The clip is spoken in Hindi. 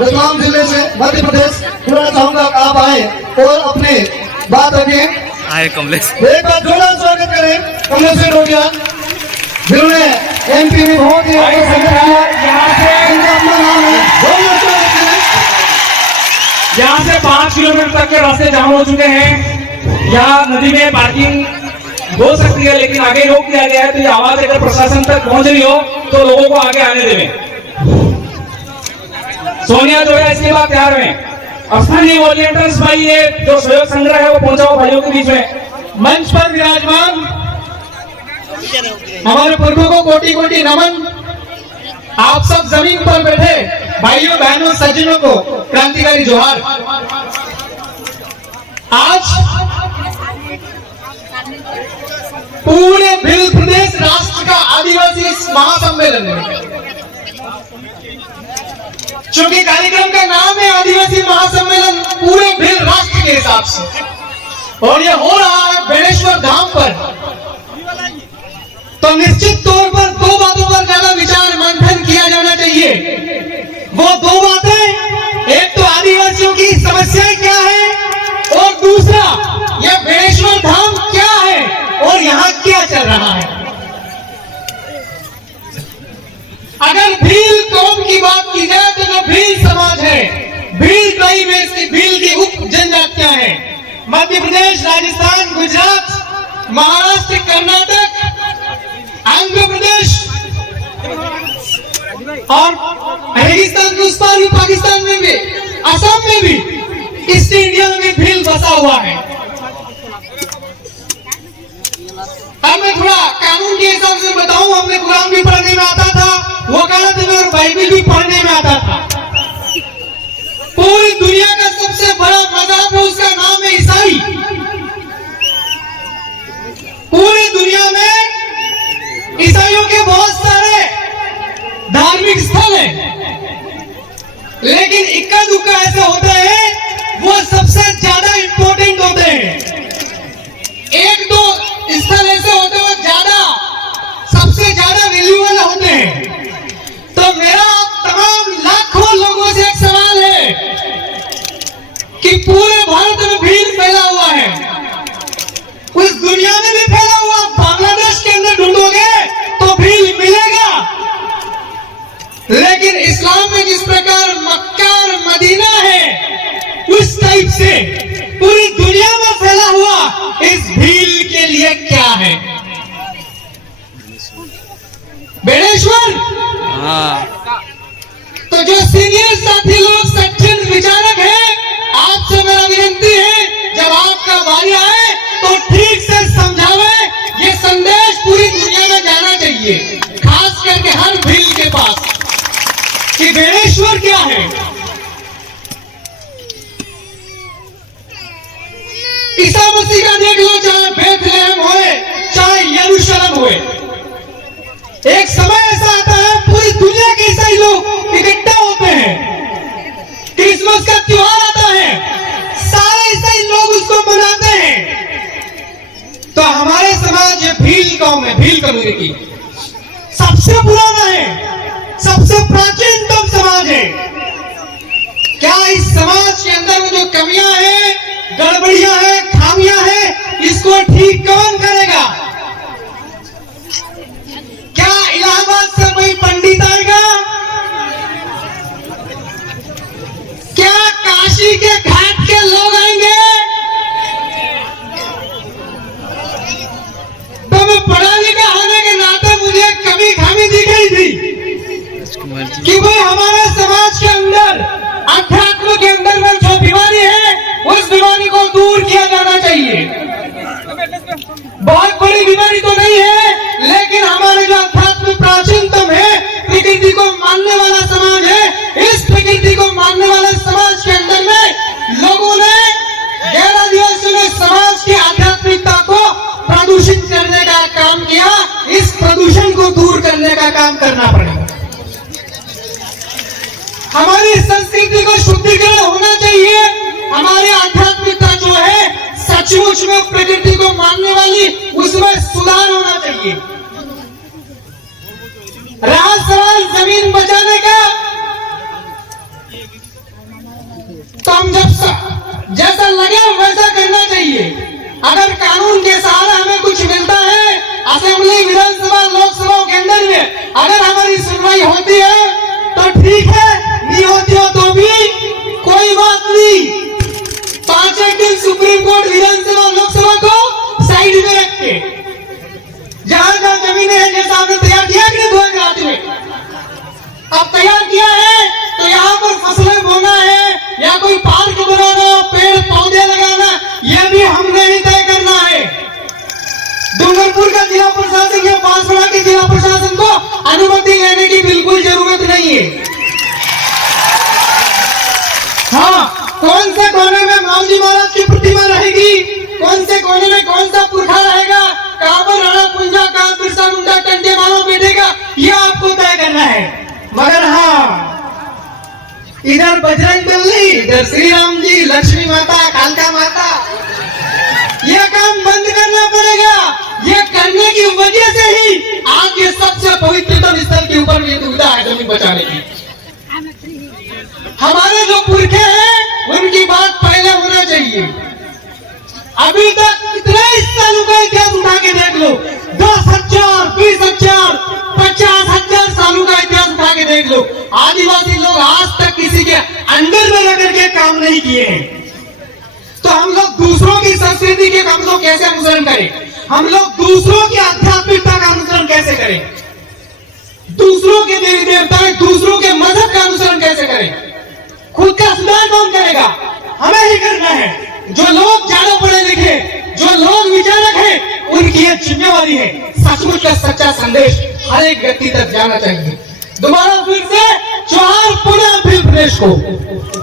रतलाम जिले से मध्य प्रदेश बुलाना चाहूंगा आप आए और अपने बात रखें। आए कमलेश, एक बार जोरदार स्वागत करें कमलेश डोडिया जिन्होंने एमपी में बहुत ही यहाँ से 5 किलोमीटर तक के रास्ते जाम हो चुके हैं। यहाँ नदी में पार्किंग हो सकती है, लेकिन आगे रोक दिया गया है। तो ये आवाज अगर प्रशासन तक पहुंच रही हो तो लोगों को आगे आने देवें। सोनिया जो है इसके बाद तैयार में स्थानीय वॉलंटियर्स भाई, ये जो सहयोग संग्रह है वो पहुंचाओ भाइयों के बीच में। मंच पर विराजमान हमारे पूर्वों को कोटि कोटि नमन। आप सब जमीन पर बैठे भाइयों बहनों सज्जनों को क्रांतिकारी जोहार। आज पूरे भिल प्रदेश राष्ट्र का आदिवासी महासम्मेलन है। चूंकि कार्यक्रम का नाम है आदिवासी महासम्मेलन पूरे भिल राष्ट्र के हिसाब से, और यह हो रहा है बेणेश्वर धाम पर, तो निश्चित तौर पर दो बातों पर ज्यादा विचार मंथन किया जाना चाहिए। वो दो बातें, एक तो आदिवासियों की समस्याएं क्या है, और दूसरा यह बेणेश्वर धाम क्या है और यहाँ क्या चल रहा है। अगर भील कौम की बात की जाए तो जो भील समाज है, भील ट्राइब में से भील की उप जनजातियां हैं। मध्य प्रदेश, राजस्थान, गुजरात, महाराष्ट्र, कर्नाटक, आंध्र प्रदेश और रेगिस्तान के उस पार भी पाकिस्तान में भी, असम में भी, ईस्ट इंडिया में भील बसा हुआ है। अब मैं थोड़ा कानून के हिसाब से बताऊं, हमने कुरान भी पढ़ने में आता था, वकालत में और बाइबल भी पढ़ने में आता था। पूरी दुनिया का सबसे बड़ा मजहब है, उसका नाम है ईसाई। पूरी दुनिया में ईसाइयों के बहुत सारे धार्मिक स्थल हैं, लेकिन इक्का दुक्का ऐसा होता है वो सबसे ज्यादा इंपॉर्टेंट होते हैं। एक दो स्थल ऐसे होते हैं वो ज्यादा सबसे ज्यादा वैल्यूएबल होते हैं। तो मेरा तमाम लाखों लोगों से एक सवाल है कि पूरे भारत में भील फैला हुआ है, उस दुनिया में भी फैला हुआ, बांग्लादेश के अंदर ढूंढोगे तो भील मिलेगा। लेकिन इस्लाम में जिस प्रकार मक्का और मदीना है, उस टाइप से पूरी दुनिया में फैला हुआ इस भील के लिए क्या है? बेणेश्वर। तो जो सीनियर साथी लोग, सज्जन विचारक हैं, आपसे मेरा विनती है, जब आपका बारी आए तो ठीक से समझावे। ये संदेश पूरी दुनिया में जाना चाहिए, खास करके हर भील के पास, कि बेणेश्वर क्या है। ईसा मसीह का देख लो, चाहे बेथलेहम होए, चाहे यरूशलेम होए, एक समय ऐसा आता है पूरी दुनिया के ईसाई लोग इकट्ठा होते हैं। क्रिसमस का त्योहार आता है, सारे ईसाई लोग उसको मनाते हैं। तो हमारे समाज ये भील कौम है, भील कम्युनिटी सबसे पुराना है, सबसे प्राचीनतम समाज है। क्या इस समाज के अंदर में जो कमियां हैं, गड़बड़ियां हैं, खामियां हैं, इसको ठीक कौन करेगा? क्या इलाहाबाद से कोई पंडित आएगा? क्या काशी के घाट के लोग आएंगे? तो मैं पढ़ा लिखा होने के नाते मुझे कमी खामी दिख रही थी कि भाई हमारे समाज के अंदर अध्यात्म के अंदर में जो बीमारी है, उस बीमारी को दूर किया जाना चाहिए। बहुत बड़ी बीमारी तो नहीं है, लेकिन हमारे जो अध्यात्म प्राचीनतम है, प्रकृति को मानने वाला समाज है, इस प्रकृति को मानने वाले समाज के अंदर में लोगों ने गैर आदिवासियों ने समाज की आध्यात्मिकता को प्रदूषित करने का काम किया। इस प्रदूषण को दूर करने का काम करना पड़ेगा। हमारी संस्कृति को शुद्धिकरण होना चाहिए। हमारी आध्यात्मिकता जो है सचमुच में प्रकृति को मानने वाली, उसमें सुधार होना चाहिए। रहा सवाल जमीन बचाने का, जैसा लगे वैसा करना चाहिए। अगर कानून के सहारा हमें कुछ मिलता है असेंबली, विधानसभा, लोकसभा के अंदर में, अगर हमारी सुनवाई होती है तो ठीक है, नहीं होती हो तो भी कोई बात नहीं। 5 दिन सुप्रीम कोर्ट, विधानसभा, लोकसभा को साइड में रख के, जहां जहां जमीनें हैं, जैसा आपने तैयार किया कि 2008 में, अब तैयार किया है तो यहाँ पर फसलें बोना है या कोई पार्क बनाना, पेड़ पौधे लगाना, यह भी हमने ही तय करना है। डूंगरपुर का जिला प्रशासन या बांसवाड़ा के जिला प्रशासन को अनुमति लेने की बिल्कुल जरूरत नहीं है। हाँ, कौन से कोने में मामजी महाराज की प्रतिमा रहेगी, कौन से कोने में कौन सा पुरखा रहेगा, कहां पर राणा पुंजा, कहां बिरसा मुंडा टंटे मानो बैठेगा, यह आपको तय करना है। मगर हाँ, इधर बजरंग बली, इधर श्री राम जी, लक्ष्मी माता, कालका माता, यह काम बंद करना पड़ेगा। यह करने की वजह से ही आज ये सबसे पवित्रतम स्थल के ऊपर ये दुविधा है जमीन बचाने की। हमारे जो पुरखे हैं उनकी बात पहले होना चाहिए। अभी तक इतने सालों का इतिहास उठा के देख लो, 10,000, 20,000, 50,000 सालों का इतिहास उठा के देख लो, आदिवासी लोग आज तक किसी के अंडर में रह करके काम नहीं किए हैं। तो हम लोग दूसरों की संस्कृति के काम को कैसे अनुसरण करें? हम लोग दूसरों की आध्यात्मिकता का अनुसरण कैसे करें? दूसरों के देवी देवता, दूसरों के मजहब का अनुसरण कैसे करें? खुद का सुधार कौन करेगा? हमें ही करना है। जो लोग ज्यादा पढ़े लिखे, जो लोग विचारक हैं, उनकी यह जिम्मेवारी है। सचमुच का सच्चा संदेश हर एक व्यक्ति तक जाना चाहिए। दोबारा फिर से जोहार पुनः फिल्म प्रदेश को।